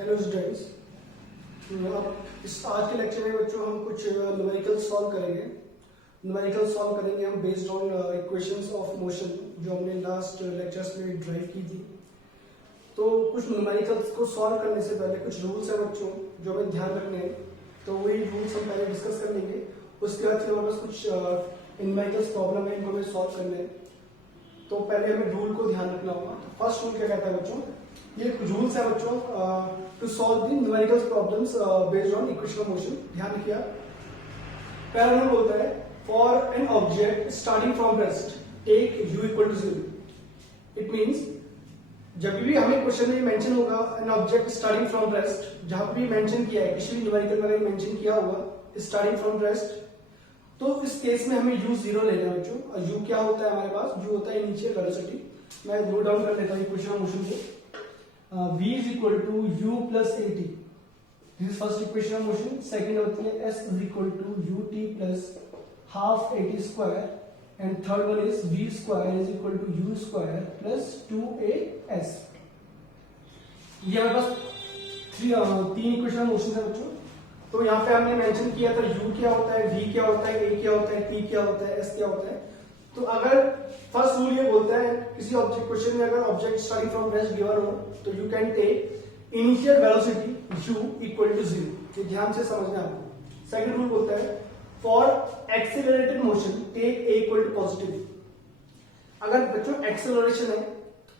Hello students. अब इस आज के लेक्चर में बच्चों हम कुछ न्यूमेरिकल सॉल्व करेंगे। न्यूमेरिकल सॉल्व करेंगे हम based on equations of motion जो हमने लास्ट लेक्चर्स में ड्राइव की थी। तो कुछ न्यूमेरिकल्स को सॉल्व करने से पहले कुछ रूल्स है बच्चों जो हमें ध्यान रखने हैं, तो वही रूल्स हम पहले डिस्कस कर लेंगे। उसके बाद फिर हमारे पास कुछ न्यूमेरिकल्स प्रॉब्लम है, इनको हमें सॉल्व करने हैं। तो पहले हमें रूल को ध्यान रखना होगा। तो फर्स्ट रूल क्या कहता है बच्चों, ये रूल्स है बच्चों to solve the numerical problems based on equation of motion. ध्यान रखिए। पहला रूल बोलता है for an object starting from rest take u equal to 0। It means जब भी हमें क्वेश्चन में मेंशन होगा an object starting from rest, जहां भी मेंशन किया है किसी भी न्यूमेरिकल में मेंशन किया होगा स्टार्टिंग फ्रॉम रेस्ट, तो इस केस में हमें u 0 लेना है बच्चों। और u क्या होता है हमारे पास, u होता है इनिशियल वेलोसिटी। मैं नोट डाउन कर लेता हूं इक्वेशन ऑफ मोशन को। v is equal to u plus at। This is first equation of motion. Second होती है s is equal to ut plus half at square and third one is v square is equal to u square plus 2as। ये हमारे पास तीन equation of motion है बच्चों। तो यहाँ पे हमने मेंशन किया था u क्या होता है, v क्या होता है, a क्या होता है, t क्या होता है, s क्या होता है। तो अगर फर्स्ट रूल ये बोलता है किसी ऑब्जेक्ट क्वेश्चन में अगर object starting from rest given हो तो you can take initial velocity u equal to 0। ये ध्यान से समझना है आपको। सेकंड रूल बोलता है for accelerated motion take a equal to positive. अगर बच्चों एक्सेलरेशन है,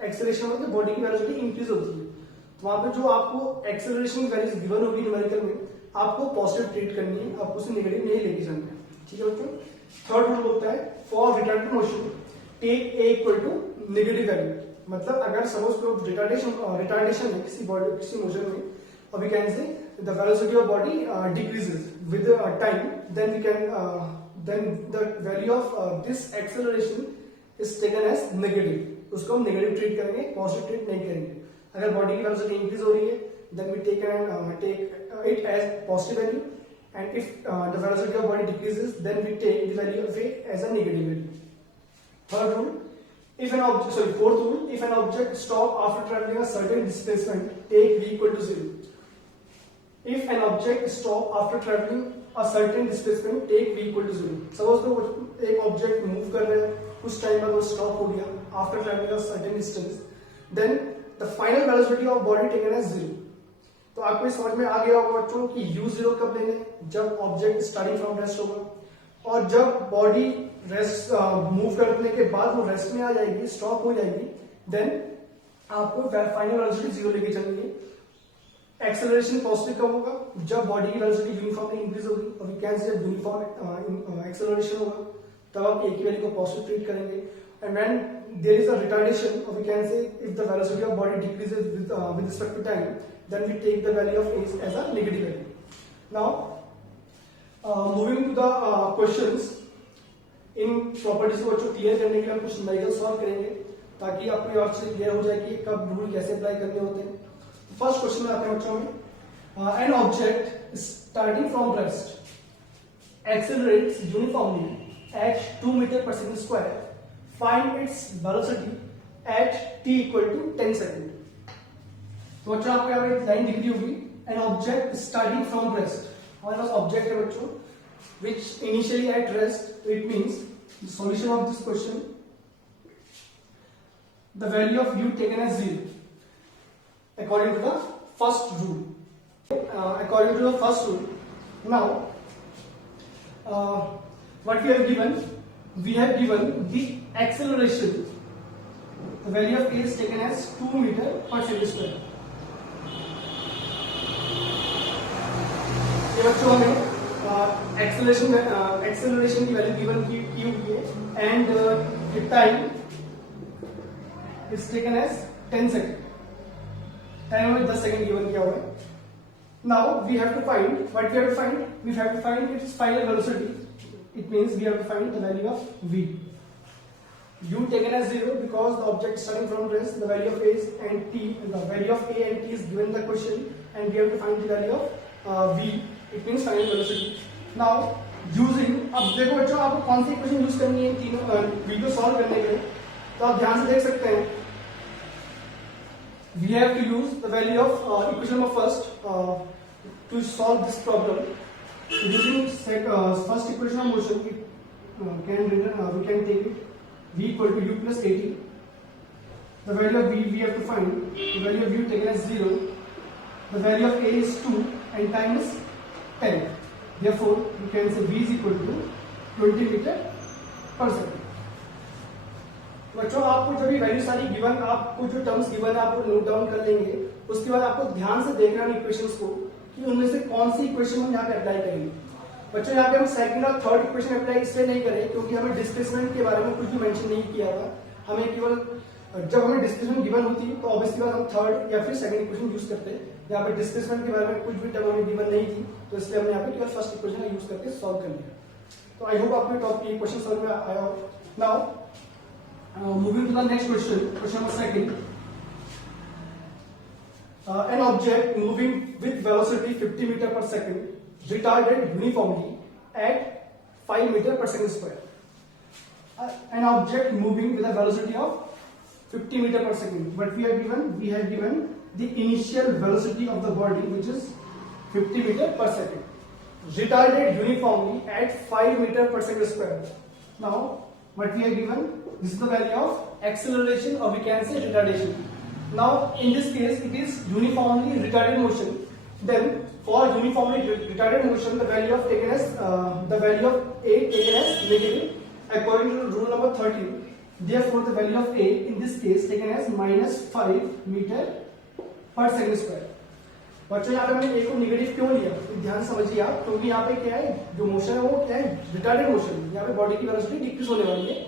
एक्सेलरेशन मतलब बॉडी की वेलोसिटी इंक्रीज होती है, तो वहां पे जो आपको एक्सेलरेशन वैल्यूज गिवन होगी न्यूमेरिकल में आपको पॉजिटिव ट्रीट करनी है, आपको उसे नेगेटिव नहीं लेके जाना है। ठीक है बच्चों। थर्ड रूल बोलता है for retarded motion take a equal to negative value. मतलब अगर सपोज कोई रिटार्डेशन है किसी बॉडी किसी मोशन में, और we can say the velocity of body decreases with time, then we can then the value of this acceleration is taken as negative. उसको हम नेगेटिव ट्रीट करेंगे, पॉजिटिव ट्रीट नहीं करेंगे। अगर बॉडी की वेलोसिटी इंक्रीज हो रही है then we take it as positive value, and if the velocity of body decreases then we take the value of a as a negative value. Third rule, fourth rule, if an object stop after traveling a certain displacement take v equal to 0. If an object stop after traveling a certain displacement take v equal to 0. Suppose तो एक object move कर रहे हैं, कुछ time बाद वो stop हो गया after traveling a certain distance, then the final velocity of body taken as 0. तो आपको समझ में आ गया होगा बच्चों कि u0 कब लेने, जब ऑब्जेक्ट स्टार्टिंग फ्रॉम रेस्ट होगा, और जब बॉडी रेस्ट मूव करने के बाद वो रेस्ट में आ जाएगी, स्टॉप हो जाएगी, देन आपको फाइनल वेलोसिटी 0 लेके चलनी है। एक्सेलरेशन पॉजिटिव कब होगा, जब बॉडी की वेलोसिटी यूनिफॉर्मली इंक्रीज होगी, और वी कैन से जब यूनिफॉर्म एक्सेलरेशन होगा तब आप एक ही वैल्यू को पॉजिटिव ट्रीट करेंगे। And when there is a retardation, और we can say if the velocity of body decreases with respect to time, then we take the value of a as a negative value. Now moving to the questions, in properties को बच्चों clear करने के लिए हम कुछ numerical solve करेंगे ताकि आपको और से क्लियर हो जाए कि कब रूल कैसे अप्लाई करने होते हैं। फर्स्ट क्वेश्चन में आते हैं बच्चों में, an object starting from rest accelerates uniformly at 2 metre per second square, find its velocity at t equal to 10 second. तो बच्चों आपको यहाँ पे एक लाइन दिख रही होगी, an object starting from rest. हमारे पास ऑब्जेक्ट है बच्चों which initially at rest, it means the solution of this question, the value of u taken as 0 according to the first rule. According to the first rule, now what we have given the acceleration, the value of a is taken as 2 meter per second square। ये बच्चों हमें acceleration की value given की हुई है, and the time is taken as 10 second. Time हमें 10 second given किया हुआ है। Now we have to find what we have to find, we have to find its final velocity. It means we have to find the value of v। u taken as 0 because the object starting from rest, the value of a and t, and the value of a and t is given in the question, and we have to find the value of v, it means final velocity. Now using, अब देखो बच्चों आपको कौन सी equation use करनी है तीनों v को solve करने के लिए, तो आप ध्यान से देख सकते हैं we have to use the value of equation number first to solve this problem. Using first equation of motion, we can take it v equal to u plus at. The value of v we have to find. The value of u taken as 0. The value of a is 2 and time is 10. Therefore, you can say v is equal to 20 meter per second. बच्चों आपको जब ये value सारी given, आपको जो terms given है आपको note down कर लेंगे. उसके बाद आपको ध्यान से देखना है इक्वेशंस को कि उनमें से कौन सी इक्वेशन हम यहाँ पे अप्लाई करेंगे. बच्चों यहाँ पे हम सेकंड और थर्ड इक्वेशन अप्लाई इसलिए नहीं करें क्योंकि हमें डिस्प्लेसमेंट के बारे में कुछ भी मेंशन नहीं किया था. हमें केवल जब हमें डिस्प्लेसमेंट गिवन होती तो ऑब्वियसली बात हम थर्ड या फिर सेकंड इक्वेशन यूज करते हैं. यहाँ पे डिस्प्लेसमेंट के बारे में कुछ भी टर्म हमें गिवन नहीं थी तो इसलिए हमने यहाँ पे केवल फर्स्ट इक्वेशन यूज करके सॉल्व कर लिया. तो आई होप आपको टॉप की क्वेश्चन समझ में आया हो. Now moving to the next question, question number second. An object moving with velocity 50 meter per second retarded uniformly at 5 meter per second square. An object moving with a velocity of 50 meter per second. But we have given the initial velocity of the body, which is 50 meter per second, retarded uniformly at 5 meter per second square. Now, what we have given, this is the value of acceleration, or we can say retardation. Now, in this case, it is uniformly retarded motion. Then, for uniformly retarded motion, the value of taken as the value of a taken as negative, according to rule number 13. Therefore, the value of a in this case taken as -5 meter per second square. बच्चों यहाँ पे हमने a को negative क्यों लिया, तो ध्यान समझिए आप, क्योंकि यहाँ पे क्या है, जो मोशन है वो क्या है, रिटार्डेड मोशन. यहाँ पे बॉडी की वेलोसिटी डिक्रीज होने वाली है.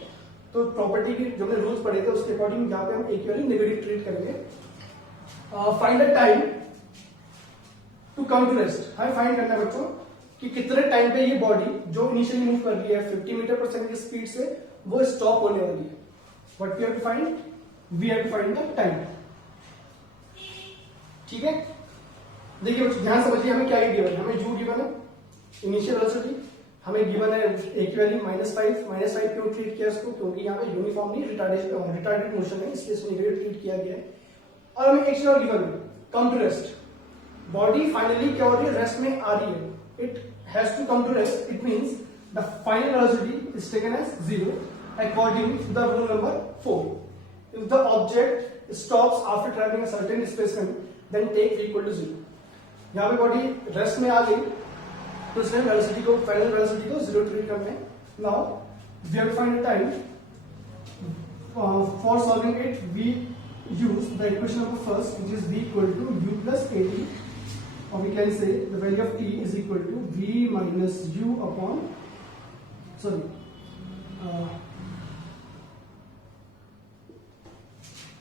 तो प्रॉपर्टी की जो हमने रूल्स पढ़े थे उसके अकॉर्डिंग यहाँ पे हम a की वैल्यू नेगेटिव ट्रीट करेंगे. Find the time to come to rest. हमें फाइंड करना है बच्चों कि कितने टाइम पे ये बॉडी जो इनिशियली मूव कर रही है 50 मीटर पर सेकंड की स्पीड से वो स्टॉप होने वाली है. What we have to find, we have to find the time. ठीक है, देखिए बच्चों ध्यान समझिए, हमें क्या गिवन है, हमें u गिवन है इनिशियल वेलोसिटी, हमें गिवन है a की वैल्यू -5 क्यों ट्रीट किया इसको, क्योंकि यहाँ पे यूनिफॉर्मली रिटार्डेड मोशन है इसलिए इसको नेगेटिव ट्रीट किया गया है. और हमें एक चीज और गिवन है, come to rest. Body finally क्या हो रही है, रेस्ट में आ रही है. It has to come to rest. It means the final velocity is taken as 0 according to the rule number 4. If the object stops after traveling a certain displacement, then take v equal to 0. यहाँ पे body rest में आ गई तो इसने velocity को, final velocity को 0 treat करना है. Now we have to find the time. For solving it we use the equation number first, which is v equal to u plus at, और we can say the value of t is equal to v minus u upon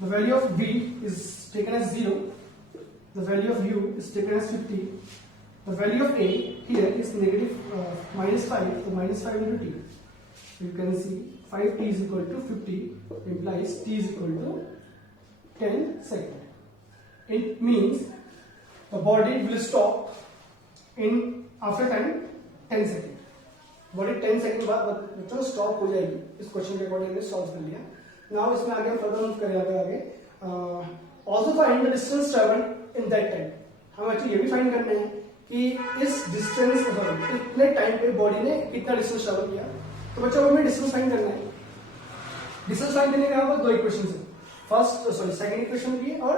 the value of v is taken as 0. The value of u is taken as 50. The value of a here is negative -5, so -5 into t. So you can see 5t is equal to 50 implies t is equal to 10 seconds. It means the body will stop in after time 10 seconds. Body 10 second बाद बच्चों stop हो जाएगी. इस question के according हमने solve कर लिया. Now इसमें आगे हम फर्दर मूव करेंगे. आगे also find the distance travelled in that time. हमें अच्छी ये भी फाइंड करना है कि इस डिस्टेंस इतने टाइम पे बॉडी ने कितना डिस्टेंस ट्रेवल किया. तो बच्चों हमें डिस्टेंस फाइंड करना है. डिस्टेंस फाइंड करने के यहाँ पर दो इक्वेशन है, सेकंड इक्वेशन भी है और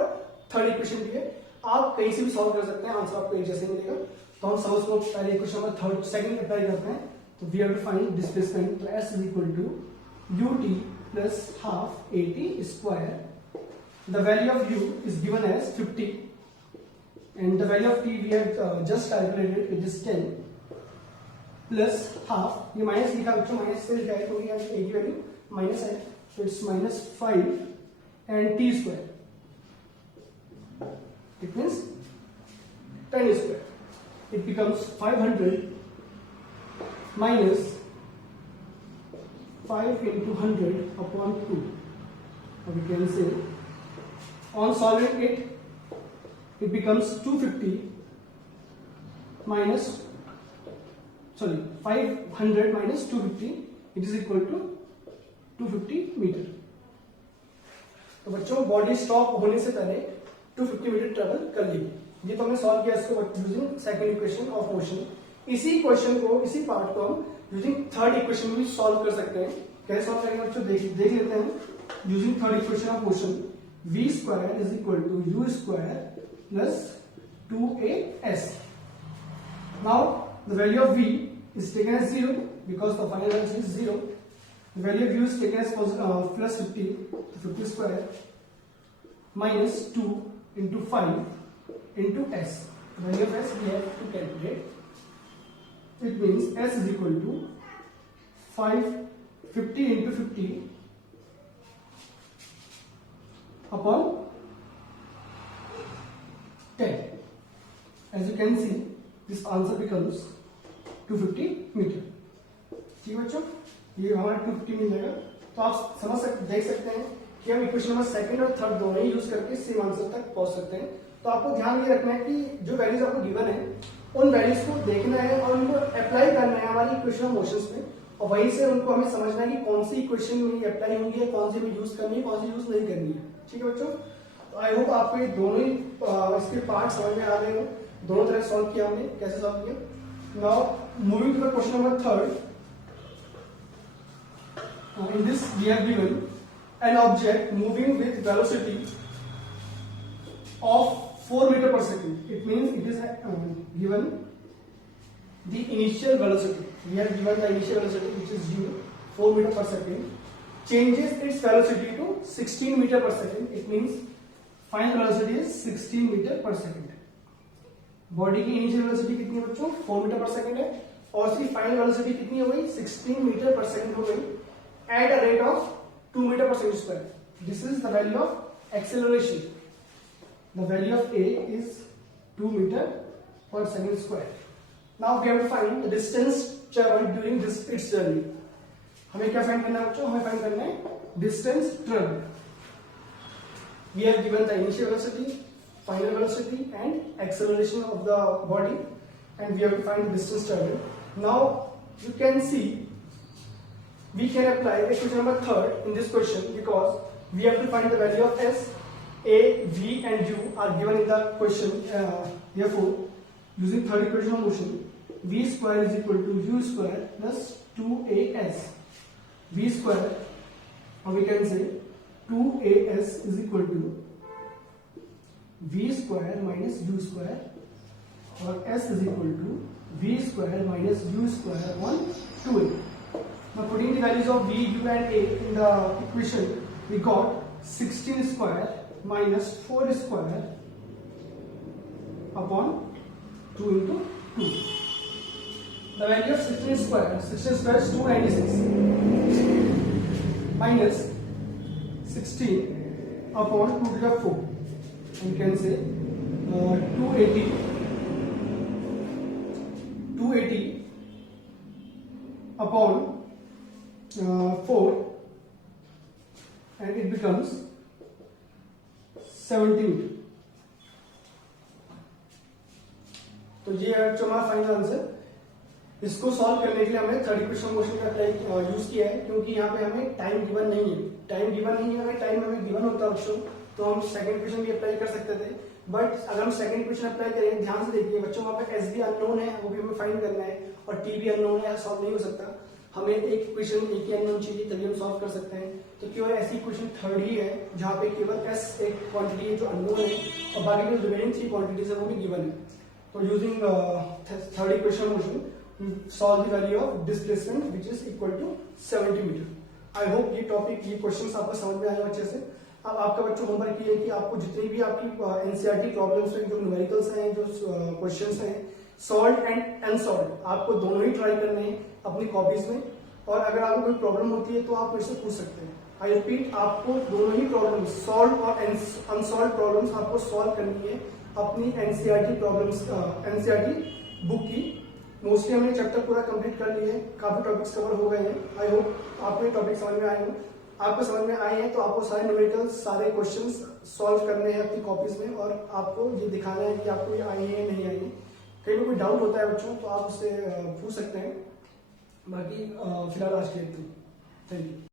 थर्ड इक्वेशन भी है. आप कहीं से भी सॉल्व कर सकते हैं, आंसर आपको एक जैसे मिलेगा. तो हम समझ को पहले equation number third second apply करते हैं. तो we have to find displacement. तो s is equal to ut plus half at square. The value of u is given as 50 and the value of t we have just calculated, which is 10 plus half. ये minus लिखा बच्चों, minus से लिखा है क्योंकि यहाँ a की value minus है. So it's -5 and t square. It means 10 square. It becomes 500 minus 5 into 100 upon 2. Or we can say, on solving it becomes 250 minus, 500 minus 250, it is equal to 250 meter. तो बच्चों body stop होने से पहले 250 metre travel कर ली। ये तो हमने solve किया इसको using second equation of motion. इसी क्वेश्चन को, इसी पार्ट को हम यूजिंग थर्ड इक्वेशन में भी सॉल्व कर सकते हैं। कैसे सॉल्व करेंगे बच्चों, देख लेते हैं। Using third equation of motion, v square is equal to u square plus 2as। Now the value of v is taken as 0 because the final answer is 0. The value of u is taken as plus 50, 50 square minus 2 into 5 into s. The value of s we have to calculate. It means s is equal to 50 into 50 upon 10. As you can see, this answer becomes 250 meter. ठीक है बच्चों, ये हमारा 250 मिल जाएगा। तो आप देख सकते हैं कि हम इक्वेशन नंबर सेकंड और थर्ड दोनों ही यूज करके सेम आंसर तक पहुंच सकते हैं। तो आपको ध्यान ये रखना है कि जो वैल्यूज आपको गिवन है उन वैल्यूज को देखना है और उनको अप्लाई करना है हमारी इक्वेशन ऑफ मोशंस में, और वहीं से उनको हमें समझना है कि कौन सी इक्वेशन में अप्लाई होंगी, कौन सी हमें यूज करनी है, कौन सी यूज नहीं करनी है। ठीक है बच्चों, तो आई होप आपको ये दोनों ही इसके पार्ट समझ में आ गए हो। दोनों तरह सॉल्व किया हमने, कैसे सॉल्व किया। Now moving to the question number third, in this we have given an object moving with velocity of 4 meter per second. It means it is given the initial velocity. We have given the initial velocity which is u 4 meter per second. Changes its velocity to 16 meter per second. It means final velocity is 16 meter per second. Body की initial velocity कितनी है बच्चों, 4 metre per second है, और उसकी final velocity कितनी हो गई, 16 मीटर पर सेकंड हो गई, at a rate of 2 metre per second square. This is the value of acceleration. The value of a is 2 metre per second square. Now we have to find the distance travelled during this its journey. हमें क्या find करना है बच्चों, हमें find करना है distance travelled. We have given the initial velocity, final velocity and acceleration of the body, and we have to find the distance traveled. Now you can see we can apply equation number third in this question because we have to find the value of s. A, v and u are given in the question. Therefore, using third equation of motion, v square is equal to u square plus 2as. V square, or we can say 2as is equal to v square minus u square, और s is equal to v square minus u square upon 2a. Now putting the values of v, u and a in the equation, we got 16 square minus 4 square upon 2 into 2. The value of 16 square is 296 minus 16 upon 2 to the 4. We can say 280 upon 4, and it becomes 70 meter. तो ये है हमारा final answer. इसको solve करने के लिए हमने third equation motion का यूज किया है, क्योंकि यहाँ पे हमें टाइम गिवन नहीं है। टाइम गिवन नहीं है, अगर टाइम हमें गिवन होता बच्चों तो हम सेकंड इक्वेशन भी अप्लाई कर सकते थे, बट अगर हम सेकंड इक्वेशन अप्लाई करेंगे, ध्यान से देखिए बच्चों, वहां पे एस भी अननोन है, वो भी हमें फाइंड करना है, और टी भी अननोन है, सॉल्व नहीं हो सकता। हमें एक इक्वेशन एक ही अननोन चाहिए, तभी हम सॉल्व कर सकते हैं। तो केवल ऐसी इक्वेशन थर्ड ही है जहां पे केवल एस एक क्वांटिटी है जो अननोन है, और बाकी जो रिमेनिंग 3 क्वांटिटीज है वो भी गिवन है। तो using third equation motion solve the value of displacement which is equal to 70 meter. I hope ये टॉपिक, ये क्वेश्चन आपको समझ में आए अच्छे से। अब आपका बच्चों होमवर्क ये है कि आपको जितनी भी आपकी एनसीईआरटी प्रॉब्लम्स हैं, जो न्यूमेरिकल्स हैं, जो क्वेश्चंस हैं, सॉल्व एंड अनसॉल्व, आपको दोनों ही ट्राई करने हैं अपनी कॉपीज में। और अगर आपको कोई प्रॉब्लम होती है तो आप मुझसे पूछ सकते हैं। आई रिपीट, आपको दोनों ही प्रॉब्लम, सॉल्व और अनसॉल्व प्रॉब्लम्स आपको सॉल्व करनी है अपनी एनसीईआरटी प्रॉब्लम्स, एनसीईआरटी बुक की। मोस्टली हमने चैप्टर पूरा कंप्लीट कर लिया है, काफी टॉपिक्स कवर हो गए हैं। आई होप आपको ये टॉपिक समझ में आए हो। आपको समझ में आए हैं तो आपको सारे न्यूमेरिकल्स, सारे क्वेश्चंस सॉल्व करने हैं अपनी कॉपीज में, और आपको ये दिखाना है कि आपको ये आए हैं या नहीं आए हैं। कहीं भी कोई डाउट होता है बच्चों तो आप उससे पूछ सकते हैं। बाकी फिलहाल आज के लिए थैंक यू।